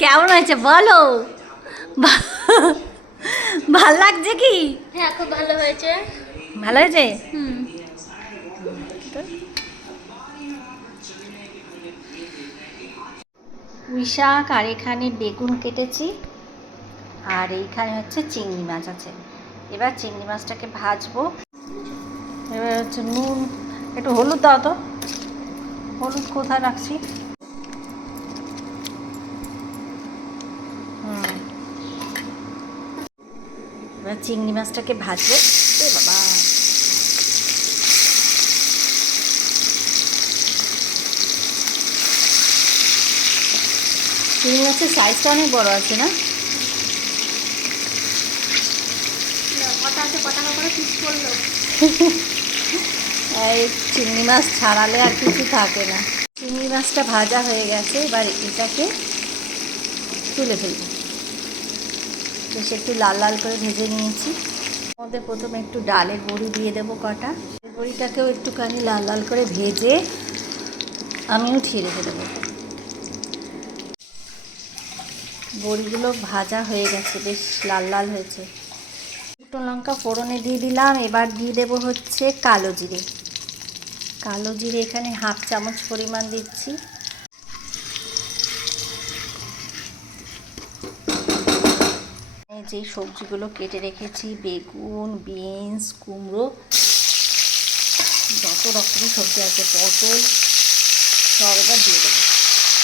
কেমন হয়েছে বলো? ভালো লাগছে কি? হ্যাঁ খুব ভালো হয়েছে। ভালো হয়েছে? হুম। পুঁই শাক আর এখানে বেগুন কেটেছি আর এইখানে হচ্ছে চিংড়ি মাছ আছে। এবার চিংড়ি মাছটাকে ভাজবো। এবার হচ্ছে নুন একটু হলুদ দাও তো। হলুদ কোথায় রাখছি? এবার চিংড়ি মাছটাকে ভাজবো। এ বাবা। চিংড়ি মাছের সাইজটা অনেক বড় আছে না? এই চিংড়ি মাছ ছাড়ালে আর কিছু থাকে না। চিংড়ি মাছটা ভাজা হয়ে গেছে এবার এটাকে তুলে ফেলব। বেশ একটু লাল লাল করে ভেজে নিয়েছি। মধ্যে প্রথমে একটু ডালের বড়ি দিয়ে দেবো কটা। বড়িটাকেও একটুখানি লাল লাল করে ভেজে আমি উঠিয়ে রেখে দেবো। বড়িগুলো ভাজা হয়ে গেছে, বেশ লাল লাল হয়েছে। শুকনো লঙ্কা ফোড়নে দিয়ে দিলাম, এবার দিয়ে দেবো হচ্ছে কালো জিরে। কালো জিরে এখানে হাফ চামচ পরিমাণ দিচ্ছি। যে সবজিগুলো কেটে রেখেছি, বেগুন, বিনস, কুমড়ো, যত রকমের সবজি আছে, পটল, সব এবার দিয়ে দেবো।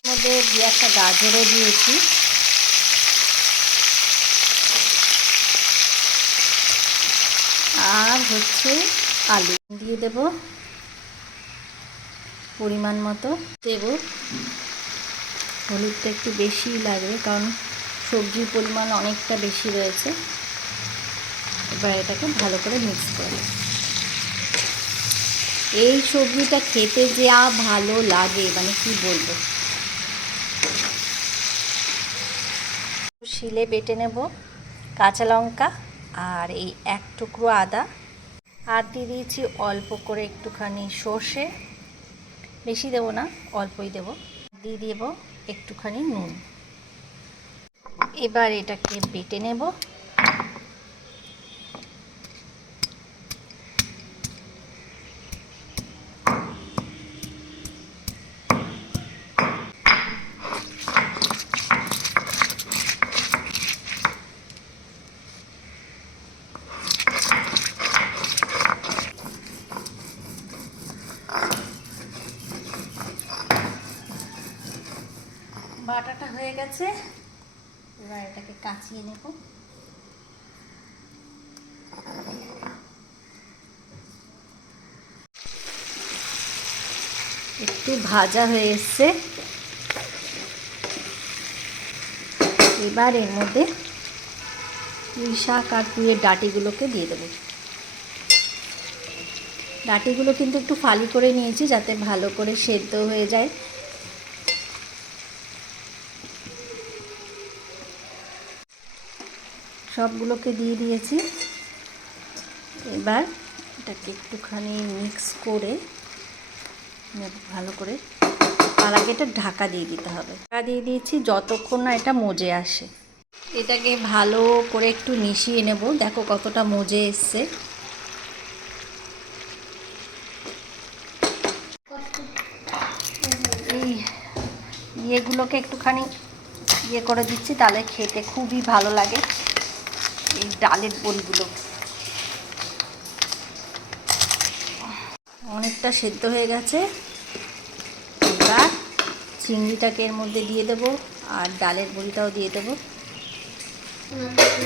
মধ্যে দু একটা গাজরও দিয়েছি। আর হচ্ছে আলু দিয়ে দেব। পরিমাণ মতো দেব। হলুদটা একটু বেশিই লাগবে, কারণ সবজির পরিমাণ অনেকটা বেশি রয়েছে। এবার এটাকে ভালো করে মিক্স করে এই সবজিটা খেতে যা ভালো লাগে মানে কি বলব? শিলে বেটে নেব কাঁচা লঙ্কা আর এই এক টুকরো আদা। আর দিয়ে দিয়েছি অল্প করে একটুখানি সর্ষে। বেশি দেবো না, অল্পই দেব। দিয়ে দেব একটুখানি নুন। এবার এটাকে বেটে নেব। বাটাটা হয়ে গেছে। এবার এটাকে কাচিয়ে নেব। একটু ভাজা হয়ে এসছে। এবার এর মধ্যে পুঁই শাক আর পুঁয়ের ডাটিগুলোকে দিয়ে দেবো। ডাটিগুলো কিন্তু একটু ফালি করে নিয়েছি যাতে ভালো করে সেদ্ধ হয়ে যায়। সবগুলোকে দিয়ে দিয়েছি। এবার এটাকে একটুখানি মিক্স করে ভালো করে। তার আগে এটা ঢাকা দিয়ে দিতে হবে। ঢাকা দিয়ে দিয়েছি যতক্ষণ না এটা মজে আসে। এটাকে ভালো করে একটু মিশিয়ে নেব। দেখো কতটা মজে এসছে। এই ইয়েগুলোকে একটুখানি ইয়ে করে দিচ্ছি, তাহলে খেতে খুবই ভালো লাগে। এই ডালের বলগুলো অনেকটা সেদ্ধ হয়ে গেছে। এবার চিংড়িটাকে এর মধ্যে দিয়ে দেবো আর ডালের বড়িটাও দিয়ে দেবো।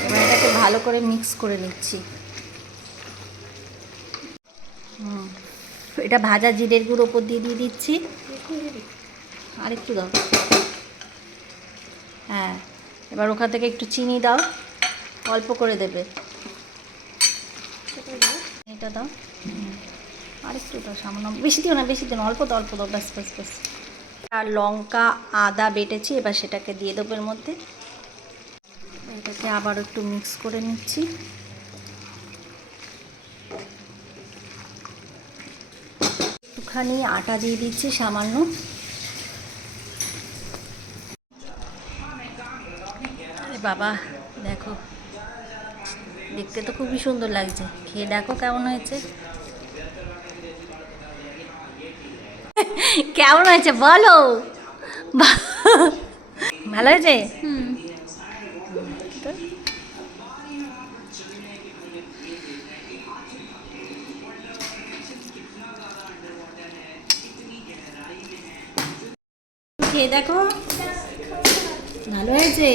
এবার এটাকে ভালো করে মিক্স করে নিচ্ছি। এটা ভাজা জিরের গুঁড়ো ওপর দিয়ে দিয়ে দিচ্ছি। আর একটু দাও। হ্যাঁ এবার ওখান থেকে একটু চিনি দাও। অল্প করে দেবে। এটা দাও। আর একটু দাও সামান্য। বেশি দিও না, বেশি দিও অল্প দাও অল্প দাও, ব্যাস ব্যাস ব্যাস। আর লঙ্কা, আদা বেটেছি, এবার সেটাকে দিয়ে দেবো এর মধ্যে। এটাকে আবার একটু মিক্স করে নিচ্ছি। একটুখানি আটা দিয়ে দিচ্ছি সামান্য। বাবা, দেখো দেখতে তো খুবই সুন্দর লাগছে। খেয়ে দেখো কেমন হয়েছে। কেমন হয়েছে বলো। ভালো হয়েছে? হুম। খেয়ে দেখো। ভালো হয়েছে।